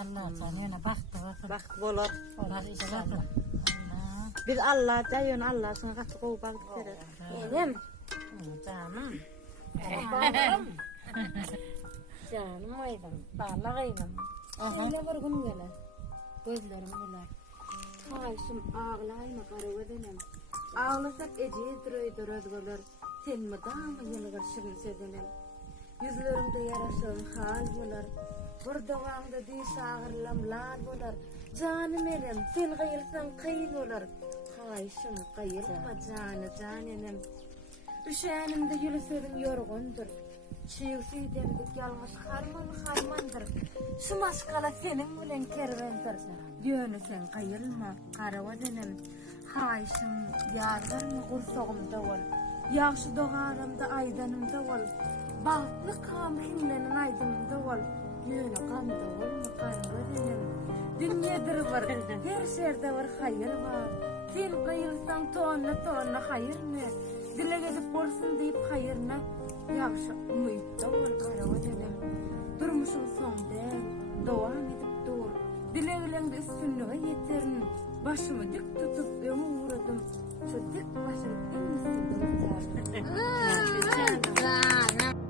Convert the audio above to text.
Allah canına baktı bakın. Bak bolar. Olar inşallah. Allah. Bir Allah dayan Allah sana katı kovbak verir. Benim Canım. bağlarım. Canım aydım. Bağlarıydım. Öyle bir gün gele. Gözlerim öyle. Taşım ağlayma karıvedenim. Ağlasak ecedir öydürödgöler. Sen mi dağımı yılgır şirinsedenim. Yüzlerimde yaraşan hal bolar. Burdağımda diş ağırlam lan bolar. Canım elim sen kıyılsan kıyıl bolar. Taşım kıyılma canenim. Üşenimde yürüserim yorgundur. Çiğsi demdik yalnız harmandır. Şu maskala senin bilen kervendir. Yönü sen kayılma karavadenim. Hayşım yarlarını kursağımda ol. Yaxşı doğarımda aydanımda ol. Bahtlı kamhimlenin aydınımda ol. Yönü kamda olma karavadenim. Dünyadır var, her şerde var hayır var. Sen kayılsan tonla hayır ne? Dile gezip bolsun deyip hayırna. Yaxşı umytda ol karavadenim. Durmuşum son den, devam edip dur. Dile bilen üstünlüğe yeterin. Başımı dik tutup ömü uğradım. Şu dik başım en üstünde uçar.